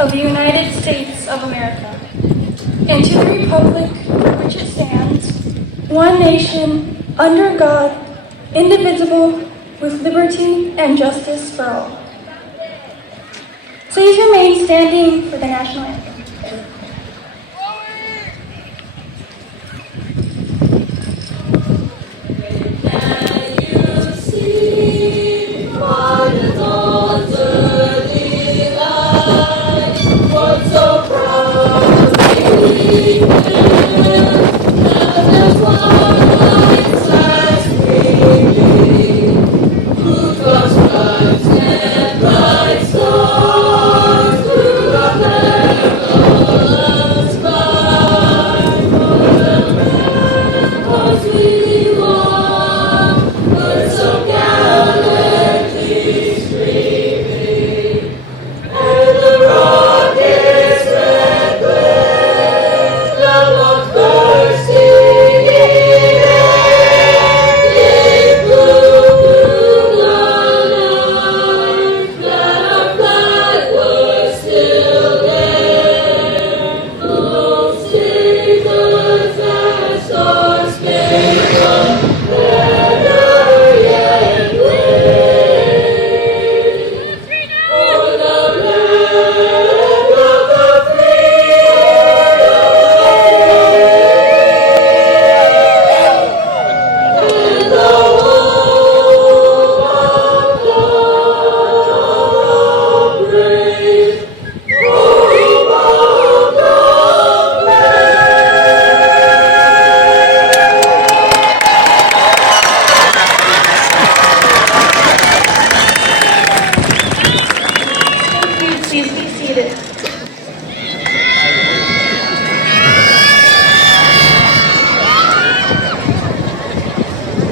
of the United States of America, and to the republic for which it stands, one nation, under God, indivisible, with liberty and justice for all. Please remain standing for the national anthem.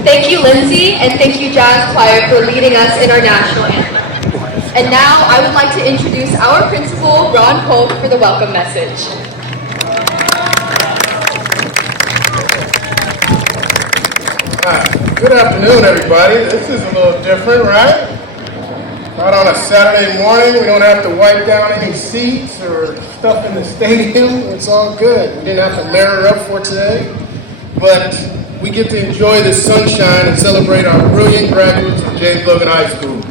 Thank you, Lindsay, and thank you, Jazz Choir, for leading us in our national anthem. And now I would like to introduce our principal, Ron Polk, for the welcome message. Good afternoon, everybody. This is a little different, right? Not on a Saturday morning. We don't have to wipe down any seats or stuff in the stadium. It's all good. We didn't have to mirror up for today. But we get to enjoy the sunshine and celebrate our brilliant graduates of James Logan High School.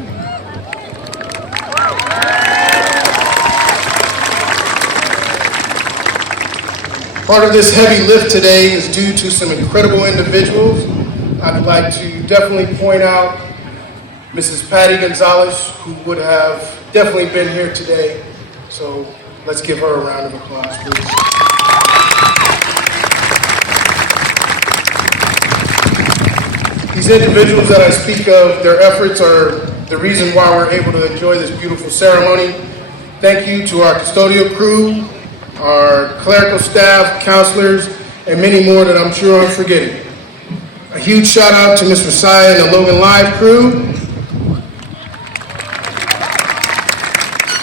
Part of this heavy lift today is due to some incredible individuals. I'd like to definitely point out Mrs. Patty Gonzalez, who would have definitely been here today. So let's give her a round of applause, please. These individuals that I speak of, their efforts are the reason why we're able to enjoy this beautiful ceremony. Thank you to our custodial crew, our clerical staff, counselors, and many more that I'm sure I'm forgetting. A huge shout out to Ms. Messiah and the Logan Live crew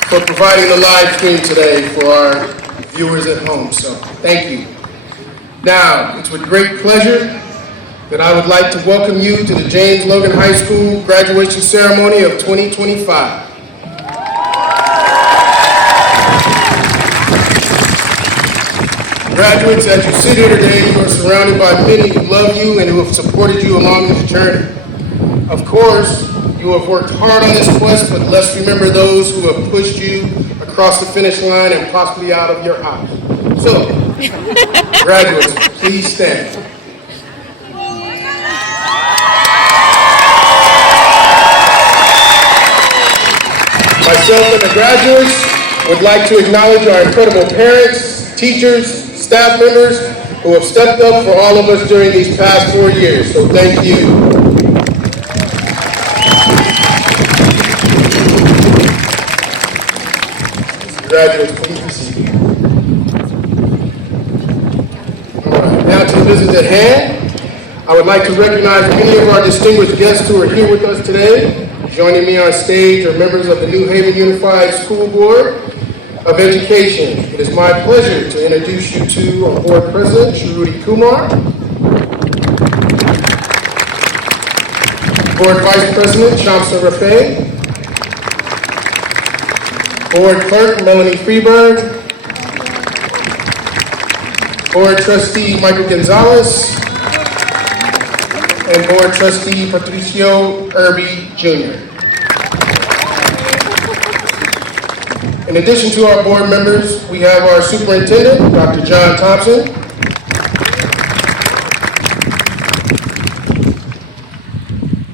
for providing the live stream today for our viewers at home. So thank you. Now, it's with great pleasure that I would like to welcome you to the James Logan High School graduation ceremony of 2025. Graduates, as you sit here today, you are surrounded by many who love you and who have supported you along this journey. Of course, you have worked hard on this quest, but let's remember those who have pushed you across the finish line and possibly out of your house. So, graduates, please stand. Myself and the graduates would like to acknowledge our incredible parents, teachers, staff members who have stepped up for all of us during these past 4 years. So thank you. Graduates, please be seated. All right, now to the business at hand. I would like to recognize many of our distinguished guests who are here with us today. Joining me on stage are members of the New Haven Unified School Board of Education. It is my pleasure to introduce you to our board president, Shruti Kumar, board vice president, Shamsa Rafay, Board Clerk Melanie Freeberg, Board Trustee Michael Gonzalez, and Board Trustee Patricio Irby Jr. In addition to our board members, we have our superintendent, Dr. John Thompson,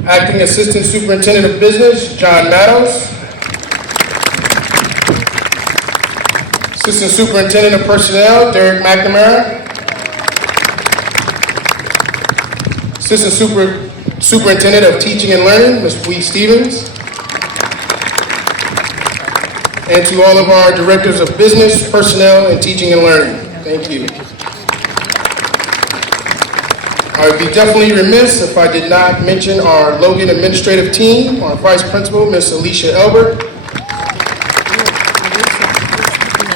Acting Assistant Superintendent of Business, John Maddowes, Assistant Superintendent of Personnel, Derek McNamara, Assistant Superintendent of Teaching and Learning, Ms. Wee Stevens, and to all of our Directors of Business, Personnel, and Teaching and Learning, thank you. I would be definitely remiss if I did not mention our Logan administrative team, our Vice Principal, Ms. Alicia Elbert,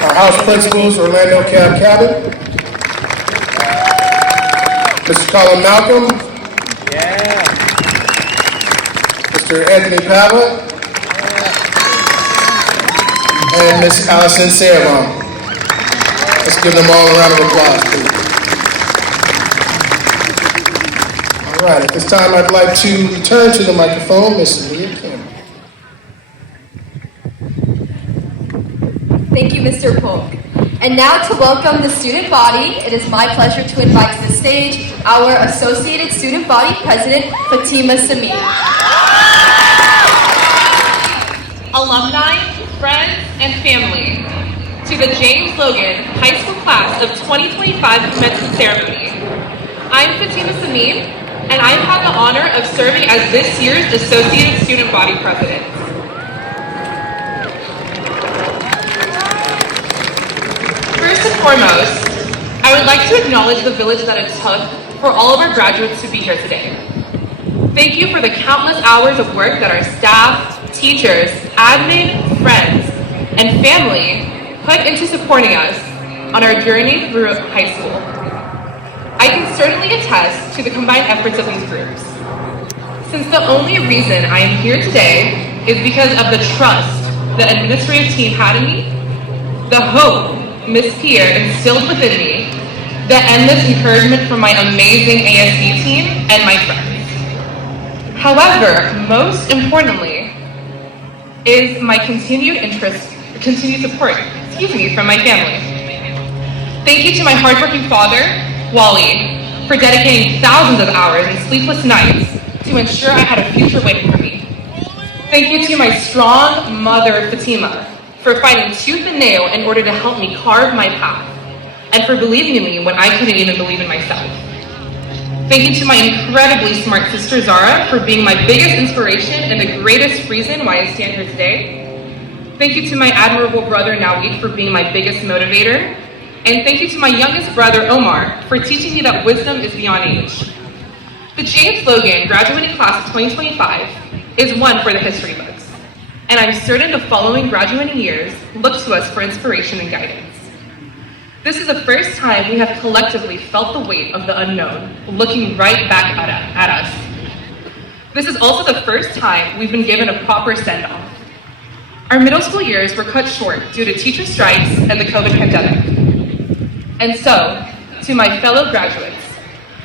our House Principals, Orlando Cab Cabot, Mr. Colin Malcolm, Mr. Anthony Pava, and Ms. Allison Sayabon. Let's give them all a round of applause, please. All right, at this time, I'd like to return to the microphone, Ms. Leah Kim. Thank you, Mr. Polk. And now to welcome the student body, it is my pleasure to invite to the stage our Associated Student Body President, Fatima Samir. Alumni, friends, and family, to the James Logan High School Class of 2025 Commencement Ceremony. I'm Fatima Samir, and I've had the honor of serving as this year's Associated Student Body President. First and foremost, I would like to acknowledge the village that it took for all of our graduates to be here today. Thank you for the countless hours of work that our staff, teachers, admin, friends, and family put into supporting us on our journey through high school. I can certainly attest to the combined efforts of these groups. Since the only reason I am here today is because of the trust the administrative team had in me, the hope Ms. Pierre instilled within me, the endless encouragement from my amazing ASB team, and my friends. However, most importantly, is my continued support, from my family. Thank you to my hardworking father, Wally, for dedicating thousands of hours and sleepless nights to ensure I had a future waiting for me. Thank you to my strong mother, Fatima, for fighting tooth and nail in order to help me carve my path, and for believing in me when I couldn't even believe in myself. Thank you to my incredibly smart sister, Zara, for being my biggest inspiration and the greatest reason why I stand here today. Thank you to my admirable brother, Nawid, for being my biggest motivator. And thank you to my youngest brother, Omar, for teaching me that wisdom is beyond age. The James Logan graduating class of 2025 is one for the history books. And I'm certain the following graduating years look to us for inspiration and guidance. This is the first time we have collectively felt the weight of the unknown looking right back at us. This is also the first time we've been given a proper send-off. Our middle school years were cut short due to teacher strikes and the COVID pandemic. And so, to my fellow graduates,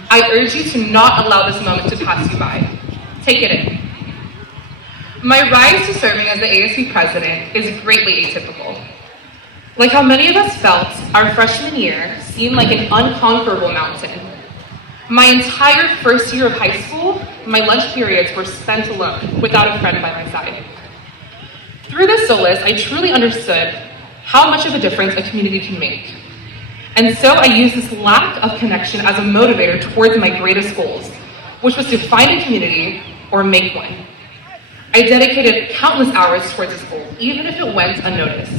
I urge you to not allow this moment to pass you by. Take it in. My rise to serving as the ASB president is greatly atypical. Like how many of us felt our freshman year seemed like an unconquerable mountain. My entire first year of high school, my lunch periods were spent alone, without a friend by my side. Through this solace, I truly understood how much of a difference a community can make. And so I used this lack of connection as a motivator towards my greatest goals, which was to find a community or make one. I dedicated countless hours towards this goal, even if it went unnoticed.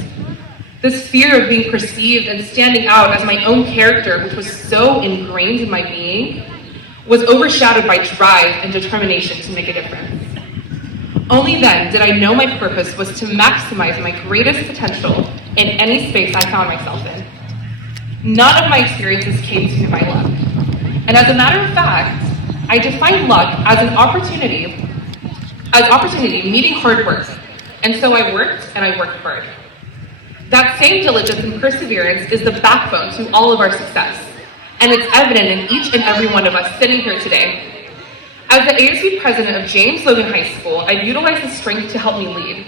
This fear of being perceived and standing out as my own character, which was so ingrained in my being, was overshadowed by drive and determination to make a difference. Only then did I know my purpose was to maximize my greatest potential in any space I found myself in. None of my experiences came to me by luck. And as a matter of fact, I define luck as an opportunity meeting hard work. And so I worked and I worked hard. That same diligence and perseverance is the backbone to all of our success, and it's evident in each and every one of us sitting here today. As the ASB president of James Logan High School, I've utilized this strength to help me lead,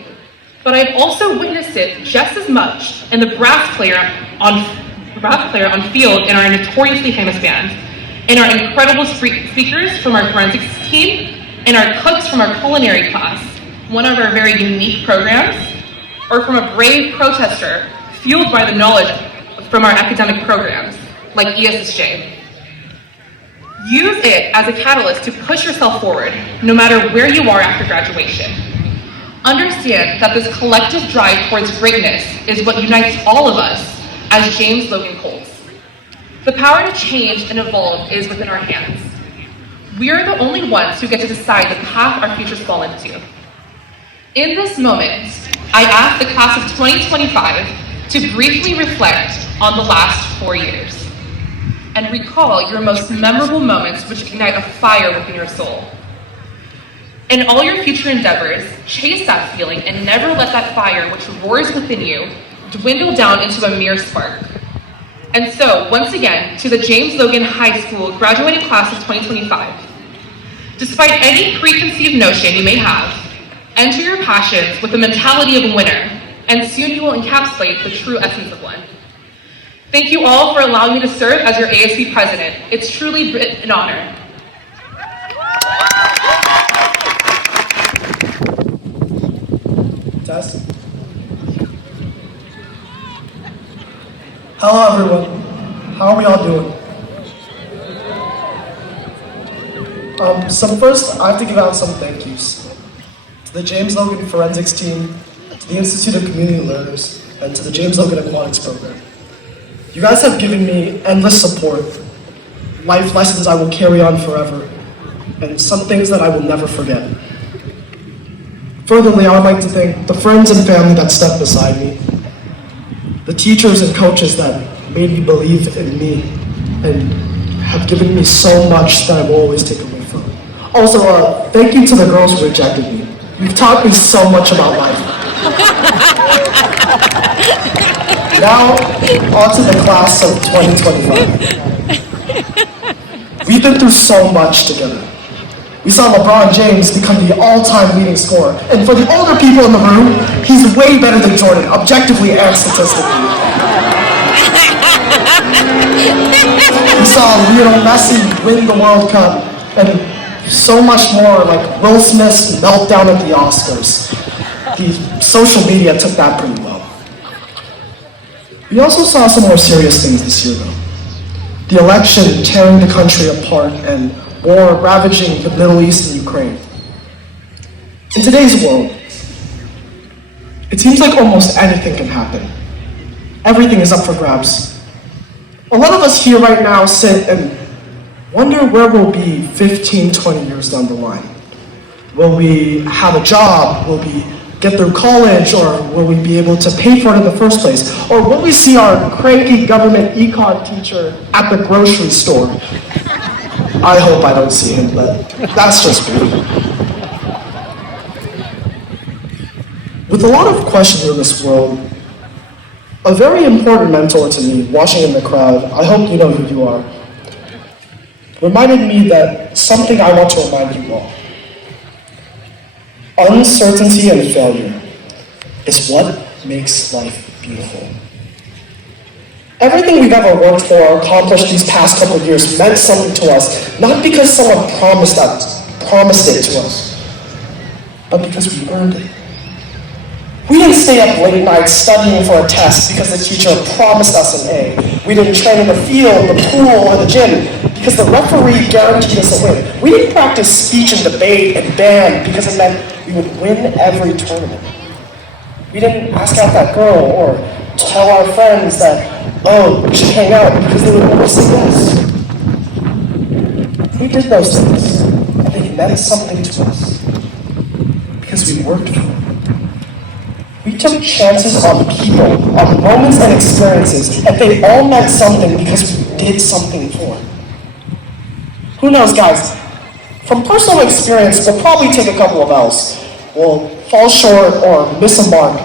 but I've also witnessed it just as much in the brass player on field in our notoriously famous band, in our incredible speakers from our forensics team, in our cooks from our culinary class, one of our very unique programs, or from a brave protester fueled by the knowledge from our academic programs, like ESSJ. Use it as a catalyst to push yourself forward, no matter where you are after graduation. Understand that this collective drive towards greatness is what unites all of us as James Logan Colts. The power to change and evolve is within our hands. We are the only ones who get to decide the path our futures fall into. In this moment, I ask the class of 2025 to briefly reflect on the last 4 years and recall your most memorable moments which ignite a fire within your soul. In all your future endeavors, chase that feeling and never let that fire which roars within you dwindle down into a mere spark. And so, once again, to the James Logan High School graduating class of 2025, despite any preconceived notion you may have, enter your passions with the mentality of a winner, and soon you will encapsulate the true essence of one. Thank you all for allowing me to serve as your ASB president. It's truly an honor. Test. Hello everyone. How are we all doing? So first, I have to give out some thank yous. To the James Logan Forensics team, to the Institute of Community Learners, and to the James Logan Aquatics program. You guys have given me endless support, life lessons I will carry on forever, and some things that I will never forget. Furtherly, I would like to thank the friends and family that stepped beside me, the teachers and coaches that made me believe in me and have given me so much that I will always take away from. Also, thank you to the girls who rejected me. You've taught me so much about life. Now, on to the class of 2025. We've been through so much together. We saw LeBron James become the all-time leading scorer. And for the older people in the room, he's way better than Jordan, objectively and statistically. We saw Lionel Messi win the World Cup, and so much more, like Will Smith's meltdown at the Oscars. The social media took that pretty well. We also saw some more serious things this year, though. The election tearing the country apart and war ravaging the Middle East and Ukraine. In today's world, it seems like almost anything can happen. Everything is up for grabs. A lot of us here right now sit and wonder where we'll be 15, 20 years down the line. Will we have a job? Will we get through college? Or will we be able to pay for it in the first place? Or will we see our cranky government econ teacher at the grocery store? I hope I don't see him, but that's just me. With a lot of questions in this world, a very important mentor to me, watching in the crowd, I hope you know who you are, reminded me that something I want to remind you all. Uncertainty and failure is what makes life beautiful. Everything we've ever worked for or accomplished these past couple of years meant something to us, not because someone promised it to us, but because we earned it. We didn't stay up late nights studying for a test because the teacher promised us an A. We didn't train in the field, the pool, or the gym because the referee guaranteed us a win. We didn't practice speech and debate and band because it meant we would win every tournament. We didn't ask out that girl or tell our friends that, oh, we should hang out because they would never say yes. We did those things, and they meant something to us because we worked for it. We took chances on people, on moments and experiences, and they all meant something because we did something for it. Who knows, guys? From personal experience, we'll probably take a couple of L's. We'll fall short or miss a mark.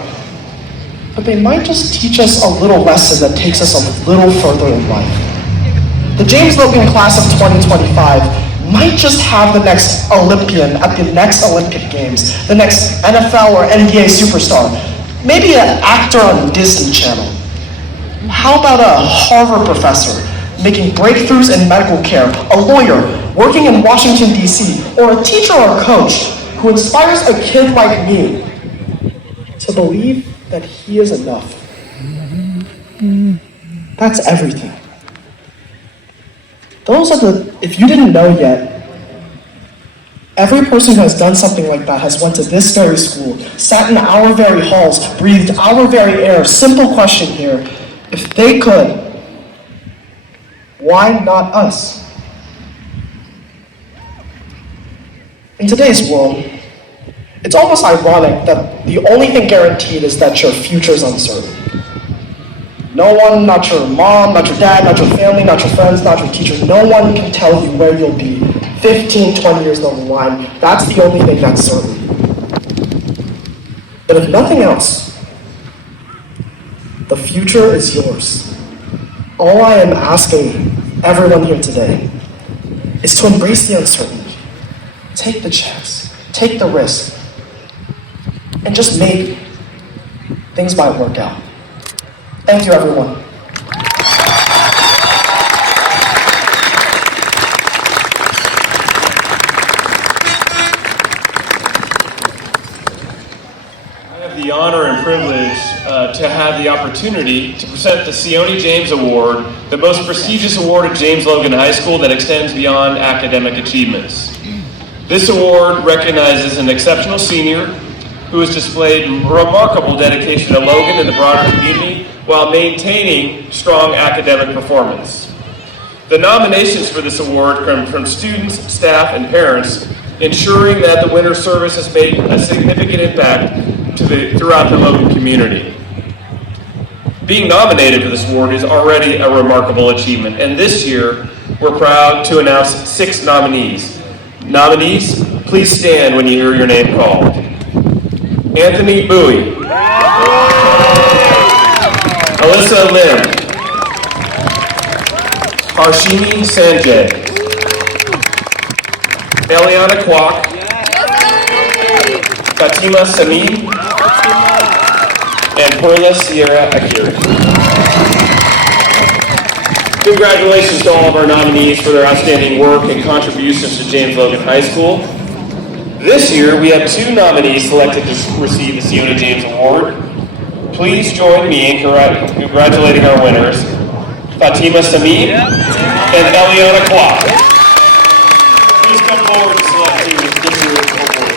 but they might just teach us a little lesson that takes us a little further in life. The James Logan class of 2025 might just have the next Olympian at the next Olympic Games, the next NFL or NBA superstar, maybe an actor on Disney Channel. How about a Harvard professor making breakthroughs in medical care, a lawyer working in Washington, D.C., or a teacher or coach who inspires a kid like me to believe that he is enough? That's everything. Those are if you didn't know yet, every person who has done something like that has went to this very school, sat in our very halls, breathed our very air. Simple question here. If they could, why not us? In today's world, it's almost ironic that the only thing guaranteed is that your future is uncertain. No one, not your mom, not your dad, not your family, not your friends, not your teachers, no one can tell you where you'll be 15, 20 years down the line. That's the only thing that's certain. But if nothing else, the future is yours. All I am asking everyone here today is to embrace the uncertainty. Take the chance, take the risk, and just maybe things might work out. Thank you, everyone. The honor and privilege to have the opportunity to present the Sione James Award, the most prestigious award at James Logan High School that extends beyond academic achievements. This award recognizes an exceptional senior who has displayed remarkable dedication to Logan and the broader community while maintaining strong academic performance. The nominations for this award come from students, staff, and parents, ensuring that the winner's service has made a significant impact throughout the Logan community. Being nominated for this award is already a remarkable achievement, and this year we're proud to announce 6 nominees. Nominees, please stand when you hear your name called. Anthony Bowie, Alyssa Lim, Harshini Sanjay, Eliana Kwok, Fatima Samin, and Perla Sierra Akiri. Congratulations to all of our nominees for their outstanding work and contributions to James Logan High School. This year, we have 2 nominees selected to receive the Sione James Award. Please join me in congratulating our winners, Fatima Samin and Eliana Kwok. Please come forward to select this year's award.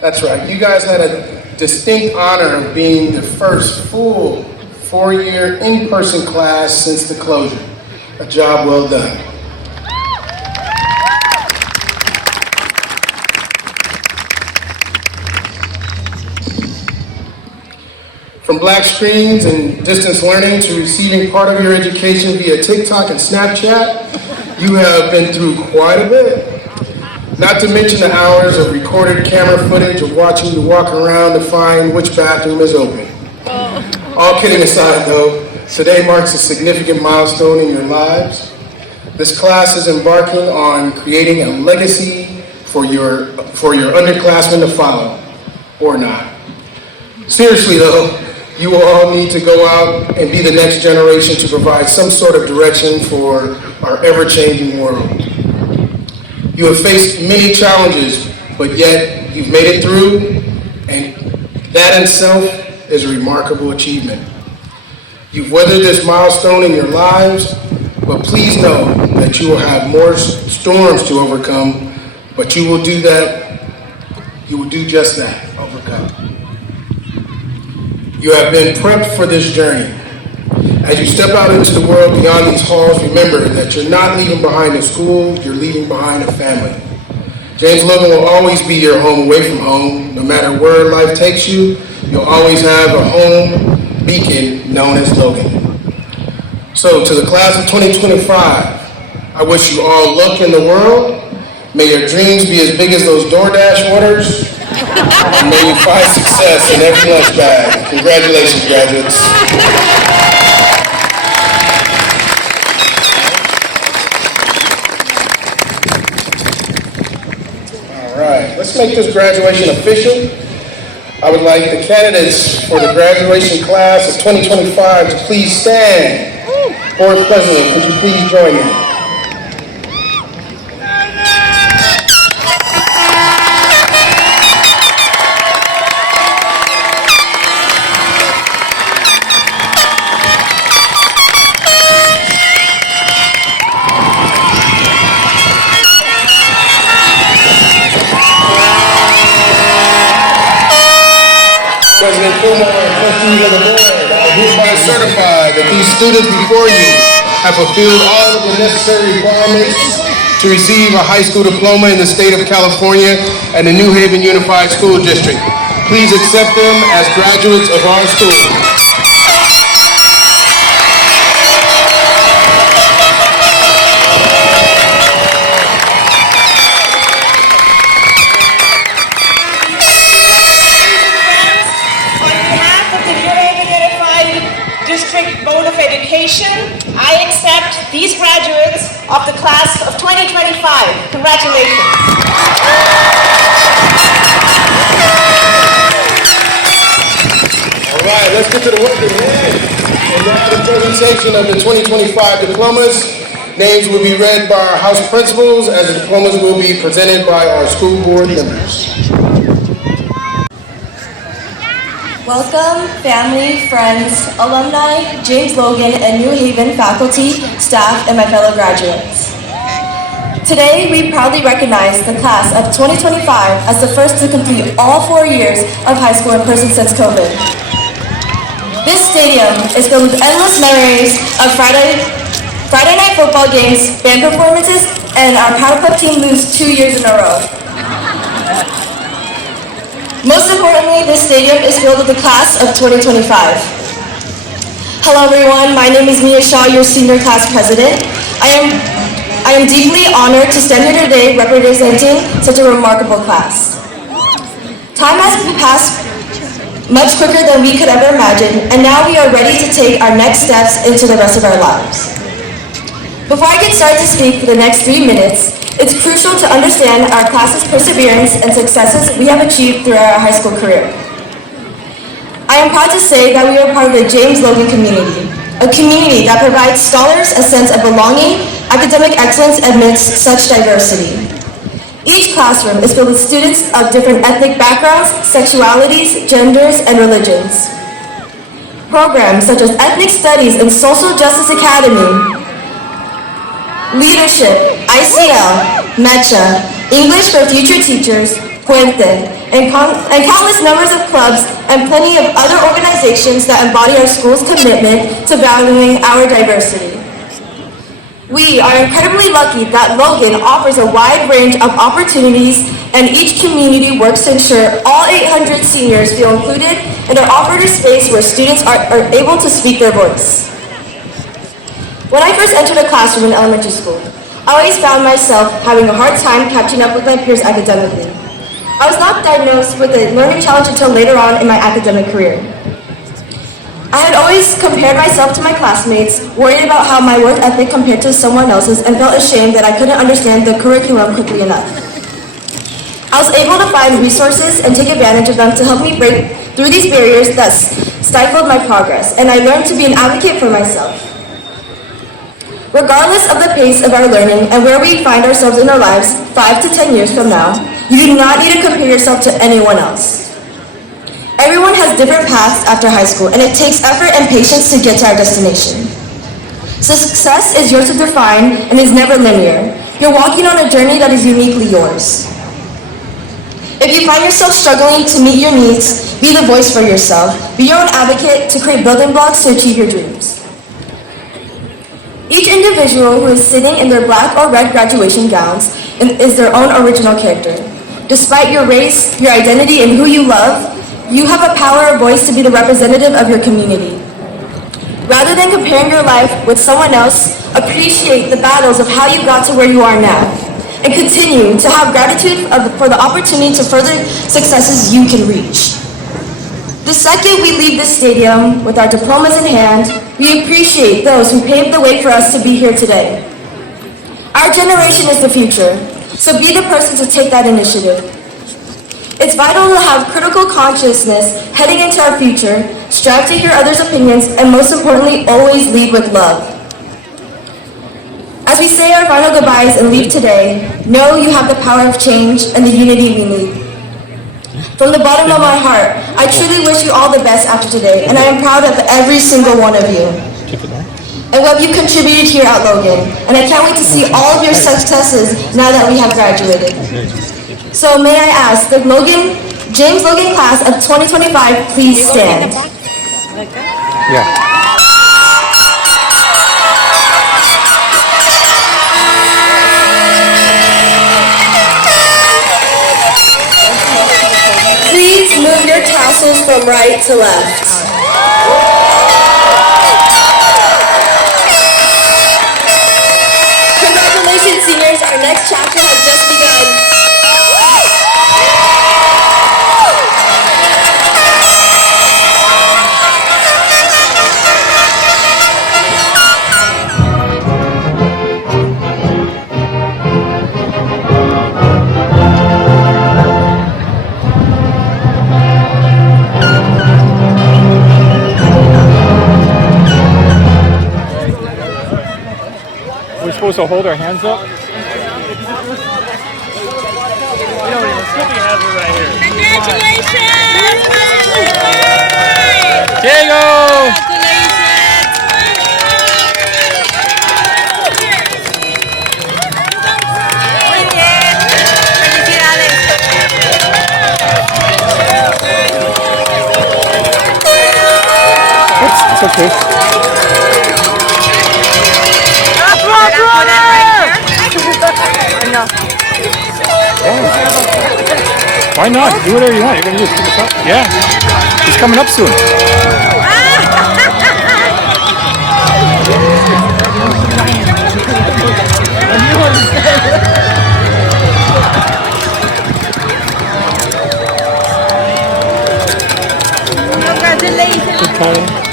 That's right. You guys had a distinct honor of being the first full 4-year in-person class since the closure. A job well done. From black screens and distance learning to receiving part of your education via TikTok and Snapchat, you have been through quite a bit. Not to mention the hours of recorded camera footage of watching you walk around to find which bathroom is open. All kidding aside though, today marks a significant milestone in your lives. This class is embarking on creating a legacy for your underclassmen to follow, or not. Seriously though, you will all need to go out and be the next generation to provide some sort of direction for our ever-changing world. You have faced many challenges, but yet you've made it through, and that in itself is a remarkable achievement. You've weathered this milestone in your lives, but please know that you will have more storms to overcome, but you will do just that, overcome. You have been prepped for this journey. As you step out into the world beyond these halls, remember that you're not leaving behind a school, you're leaving behind a family. James Logan will always be your home away from home. No matter where life takes you, you'll always have a home beacon known as Logan. So to the class of 2025, I wish you all luck in the world. May your dreams be as big as those DoorDash orders. And may you find success in every lunch bag. Congratulations, graduates. All right, let's make this graduation official. I would like the candidates for the graduation class of 2025 to please stand. Board President, could you please join me? President Kumar and trustees of the board, I hereby certify that these students before you have fulfilled all of the necessary requirements to receive a high school diploma in the state of California and the New Haven Unified School District. Please accept them as graduates of our school. District Board of Education, I accept these graduates of the class of 2025. Congratulations. All right, let's get to the work at hand. And now the presentation of the 2025 diplomas. Names will be read by our house principals as the diplomas will be presented by our school board members. Welcome, family, friends, alumni, James Logan, and New Haven faculty, staff, and my fellow graduates. Today, we proudly recognize the class of 2025 as the first to complete all 4 years of high school in person since COVID. This stadium is filled with endless memories of Friday night football games, band performances, and our Power Club team lose 2 years in a row. Most importantly, this stadium is filled with the class of 2025. Hello everyone, my name is Mia Shaw, your senior class president. I am deeply honored to stand here today representing such a remarkable class. Time has passed much quicker than we could ever imagine, and now we are ready to take our next steps into the rest of our lives. Before I get started to speak for the next 3 minutes, it's crucial to understand our class's perseverance and successes we have achieved throughout our high school career. I am proud to say that we are part of the James Logan community, a community that provides scholars a sense of belonging, academic excellence amidst such diversity. Each classroom is filled with students of different ethnic backgrounds, sexualities, genders, and religions. Programs such as Ethnic Studies and Social Justice Academy, Leadership, ICL, MECHA, English for Future Teachers, Puente, and countless numbers of clubs and plenty of other organizations that embody our school's commitment to valuing our diversity. We are incredibly lucky that Logan offers a wide range of opportunities, and each community works to ensure all 800 seniors feel included and are offered a space where students are able to speak their voice. When I first entered a classroom in elementary school, I always found myself having a hard time catching up with my peers academically. I was not diagnosed with a learning challenge until later on in my academic career. I had always compared myself to my classmates, worried about how my work ethic compared to someone else's, and felt ashamed that I couldn't understand the curriculum quickly enough. I was able to find resources and take advantage of them to help me break through these barriers that stifled my progress, and I learned to be an advocate for myself. Regardless of the pace of our learning and where we find ourselves in our lives 5 to 10 years from now, you do not need to compare yourself to anyone else. Everyone has different paths after high school, and it takes effort and patience to get to our destination. Success is yours to define and is never linear. You're walking on a journey that is uniquely yours. If you find yourself struggling to meet your needs, be the voice for yourself. Be your own advocate to create building blocks to achieve your dreams. Each individual who is sitting in their black or red graduation gowns is their own original character. Despite your race, your identity, and who you love, you have a power or voice to be the representative of your community. Rather than comparing your life with someone else, appreciate the battles of how you got to where you are now. and continue to have gratitude for the opportunity to further successes you can reach. The second we leave this stadium with our diplomas in hand, we appreciate those who paved the way for us to be here today. Our generation is the future, so be the person to take that initiative. It's vital to have critical consciousness heading into our future, strive to hear others' opinions, and most importantly, always lead with love. As we say our final goodbyes and leave today, know you have the power of change and the unity we need. From the bottom of my heart, I truly wish you all the best after today, and I am proud of every single one of you. And what you contributed here at Logan, and I can't wait to see all of your successes now that we have graduated. So may I ask the James Logan class of 2025 please stand. Please move your tassels from right to left. Congratulations, seniors. Our next chapter has just begun. We're supposed to hold our hands up? Congratulations! Diego! It's okay. Why not? Do whatever you want. You're gonna use it up. Yeah. He's coming up soon. Congratulations. Okay.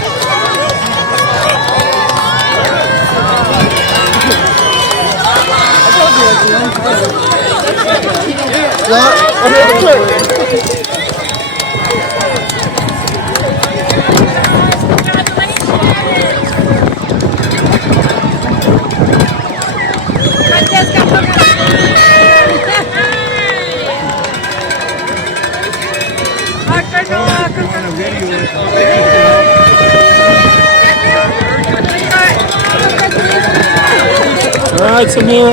All right, Samir.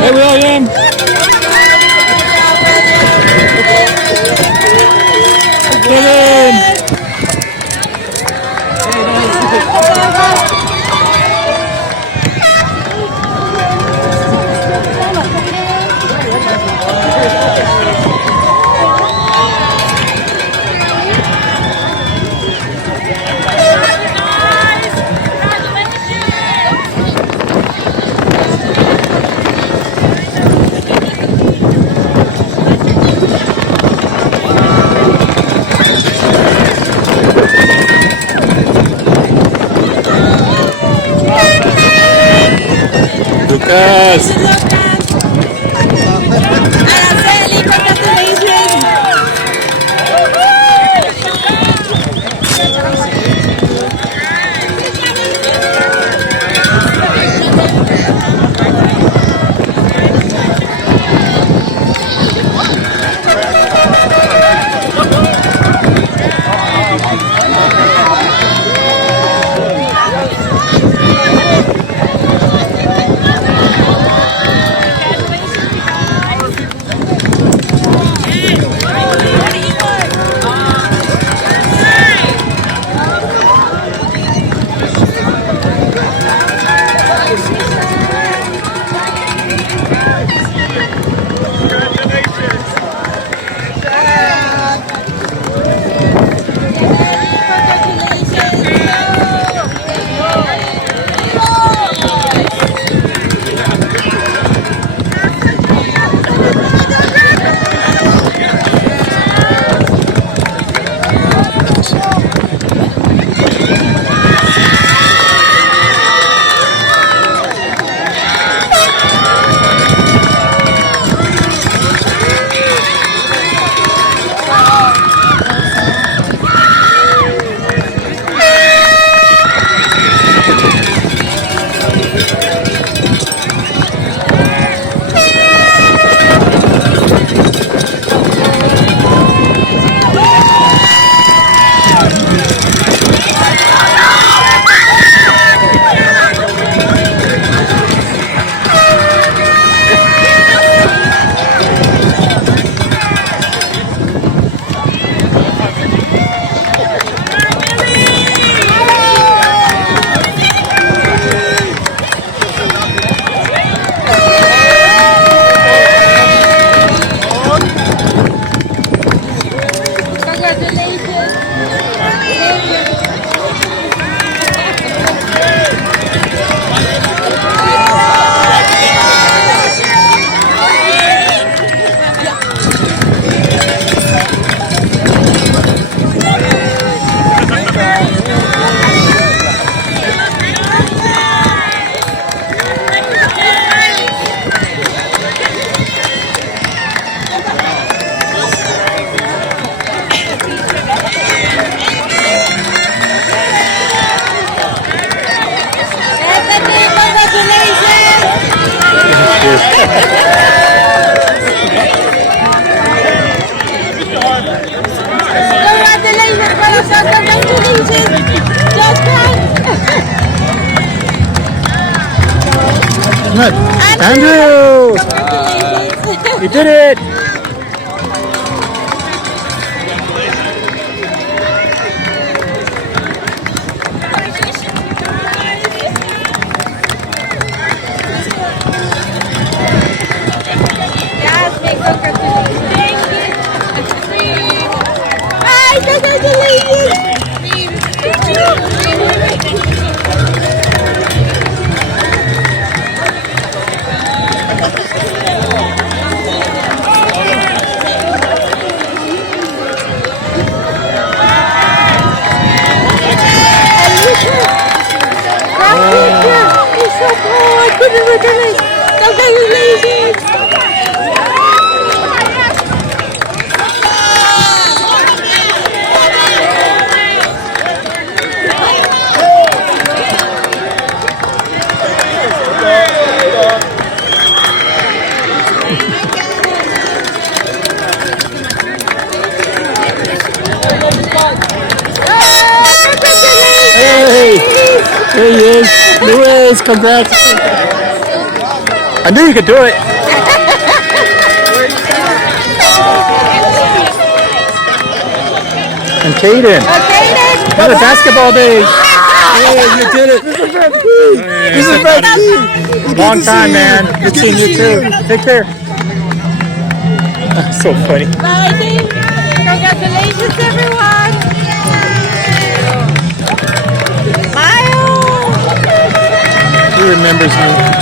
Hey, William. Kevin. Lucas. Araceli, congratulations. not. Andrew! You did it! Hey! There he is. Luis, congrats. I knew you could do it. And Caden. Got a basketball day. Hey, you did it. This is my team. Long time, man. Good seeing you too. Take care. So funny. Bye, team. Congratulations, everyone. Miles. He remembers me.